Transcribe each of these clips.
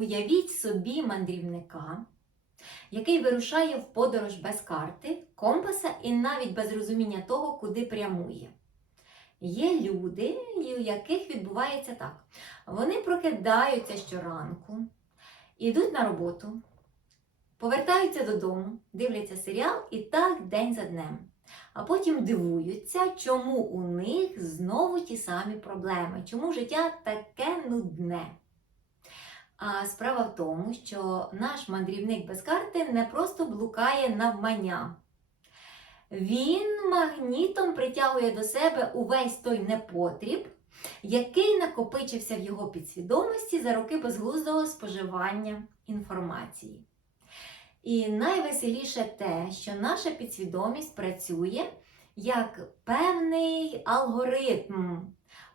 Уявіть собі мандрівника, який вирушає в подорож без карти, компаса і навіть без розуміння того, куди прямує. Є люди, у яких відбувається так. Вони прокидаються щоранку, йдуть на роботу, повертаються додому, дивляться серіал і так день за днем. А потім дивуються, чому у них знову ті самі проблеми, чому життя таке нудне. А справа в тому, що наш мандрівник без карти не просто блукає навмання. Він магнітом притягує до себе увесь той непотріб, який накопичився в його підсвідомості за роки безглуздого споживання інформації. І найвеселіше те, що наша підсвідомість працює як певний алгоритм,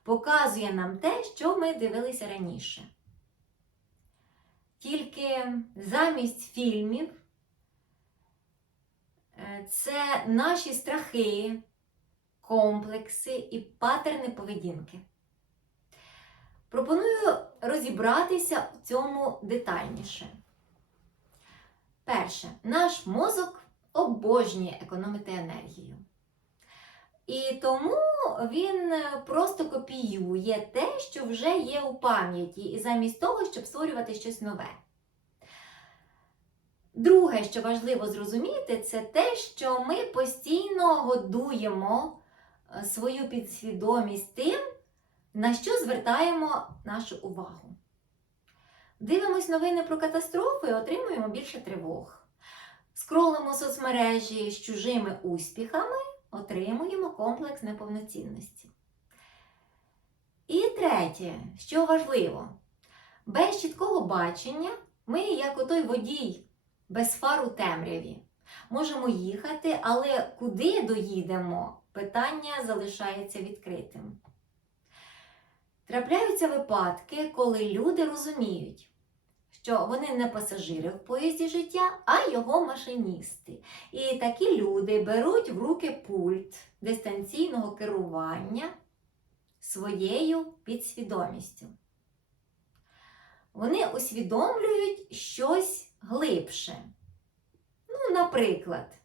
показує нам те, що ми дивилися раніше. Тільки замість фільмів е, це наші страхи, комплекси і патерни поведінки. Пропоную розібратися в цьому детальніше. Перше, наш мозок обожнює економити енергію. І тому він просто копіює те, що вже є у пам'яті, і замість того, щоб створювати щось нове. Друге, що важливо зрозуміти, це те, що ми постійно годуємо е, свою підсвідомість тим, на що звертаємо нашу увагу. Дивимось новини про катастрофи і отримуємо більше тривог. Скролимо соцмережі з чужими успіхами, отримуємо комплекс неповноцінності. І третє, що важливо, без чіткого бачення ми, як отой водій, без фар у темряві, можемо їхати, але куди доїдемо, питання залишається відкритим. Трапляються випадки, коли люди розуміють, що вони не пасажири в поїзді життя, а його машиністи. І такі люди беруть в руки пульт дистанційного керування своєю підсвідомістю. Вони усвідомлюють щось глибше. Ну, наприклад,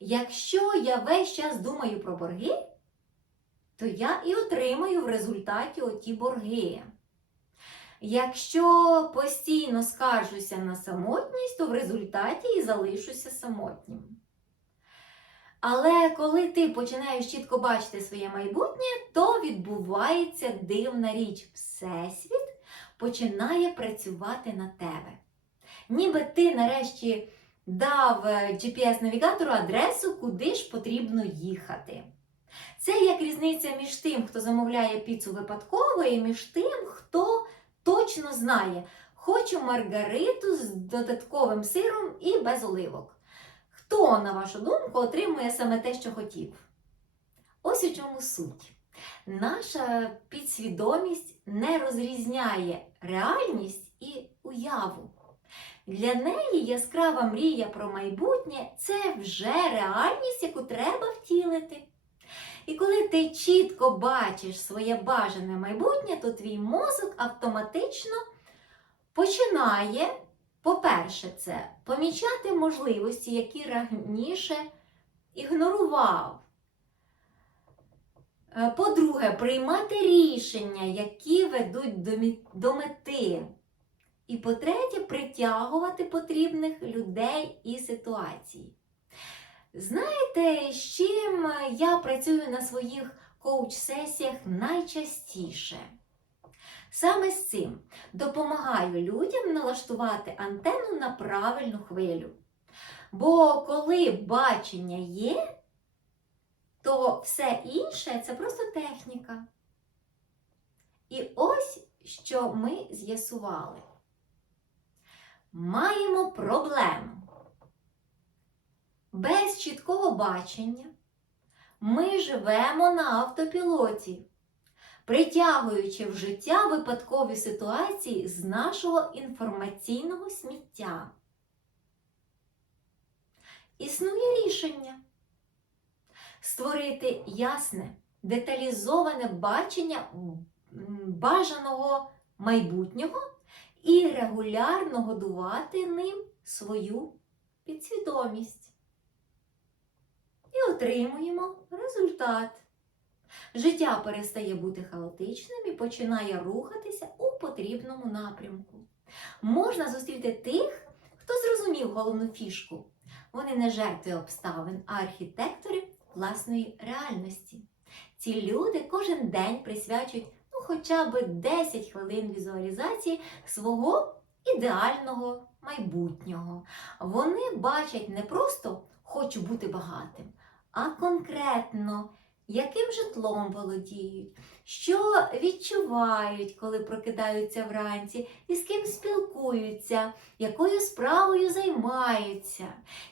якщо я весь час думаю про борги, то я і отримаю в результаті оті борги. Якщо постійно скаржуся на самотність, то в результаті і залишуся самотнім. Але коли ти починаєш чітко бачити своє майбутнє, то відбувається дивна річ. Всесвіт починає працювати на тебе. Ніби ти нарешті дав GPS-навігатору адресу, куди ж потрібно їхати. Це як різниця між тим, хто замовляє піцу випадково, і між тим, хто точно знає, хочу маргариту з додатковим сиром і без оливок. Хто, на вашу думку, отримує саме те, що хотів? Ось у чому суть. Наша підсвідомість не розрізняє реальність і уяву. Для неї яскрава мрія про майбутнє це вже реальність, яку треба втілити. І коли ти чітко бачиш своє бажане майбутнє, то твій мозок автоматично починає, по-перше, це помічати можливості, які раніше ігнорував. Е, По-друге, приймати рішення, які ведуть до мети. І по-третє, притягувати потрібних людей і ситуацій. Знаєте, з чим я працюю на своїх коуч-сесіях найчастіше? Саме з цим допомагаю людям налаштувати антенну на правильну хвилю. Бо коли бачення є, то все інше це просто техніка. І ось що ми з'ясували. Маємо проблему. Без чіткого бачення ми живемо на автопілоті, притягуючи в життя випадкові ситуації з нашого інформаційного сміття. Існує рішення створити ясне, деталізоване бачення бажаного майбутнього і регулярно годувати ним свою підсвідомість. І отримуємо результат. Життя перестає бути хаотичним і починає рухатися у потрібному напрямку. Можна зустріти тих, хто зрозумів головну фішку. Вони не жертви обставин, а архітектори власної реальності. Ці люди кожен день присвячують ну, хоча б 10 хвилин візуалізації свого ідеального майбутнього. Вони бачать не просто хочу бути багатим, а конкретно, яким житлом володіють, що відчувають, коли прокидаються вранці, і з ким спілкуються, якою справою займаються.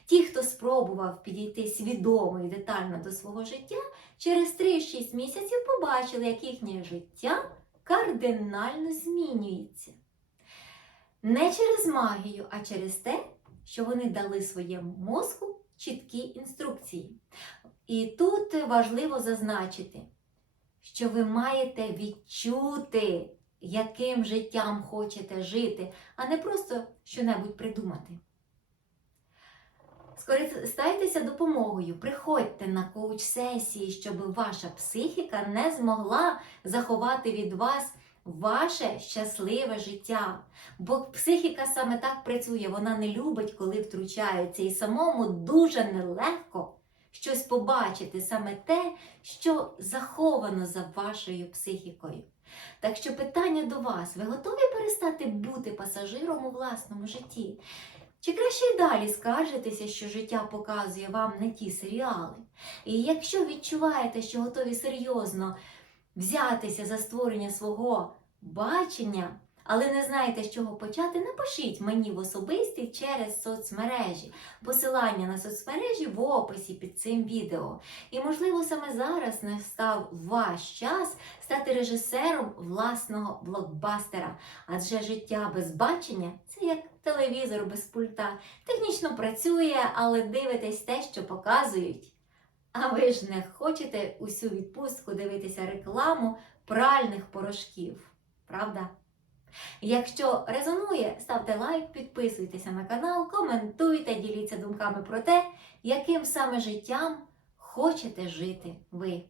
Ті, хто спробував підійти свідомо і детально до свого життя, через 3-6 місяців побачили, як їхнє життя кардинально змінюється. Не через магію, а через те, що вони дали своєму мозку чіткі інструкції. І тут важливо зазначити, що ви маєте відчути, яким життям хочете жити, а не просто щонебудь придумати. Скористайтеся допомогою, приходьте на коуч-сесії, щоб ваша психіка не змогла заховати від вас ваше щасливе життя. Бо психіка саме так працює, вона не любить, коли втручаються, і самому дуже нелегко щось побачити, саме те, що заховано за вашою психікою. Так що питання до вас: ви готові перестати бути пасажиром у власному житті? Чи краще й далі скаржитеся, що життя показує вам не ті серіали? І якщо відчуваєте, що готові серйозно взятися за створення свого бачення, але не знаєте, з чого почати, напишіть мені в особисті через соцмережі. Посилання на соцмережі в описі під цим відео. І, можливо, саме зараз настав ваш час стати режисером власного блокбастера. Адже життя без бачення це як телевізор без пульта. Технічно працює, але дивитесь те, що показують. А ви ж не хочете усю відпустку дивитися рекламу пральних порошків, правда? Якщо резонує, ставте лайк, підписуйтеся на канал, коментуйте, діліться думками про те, яким саме життям хочете жити ви.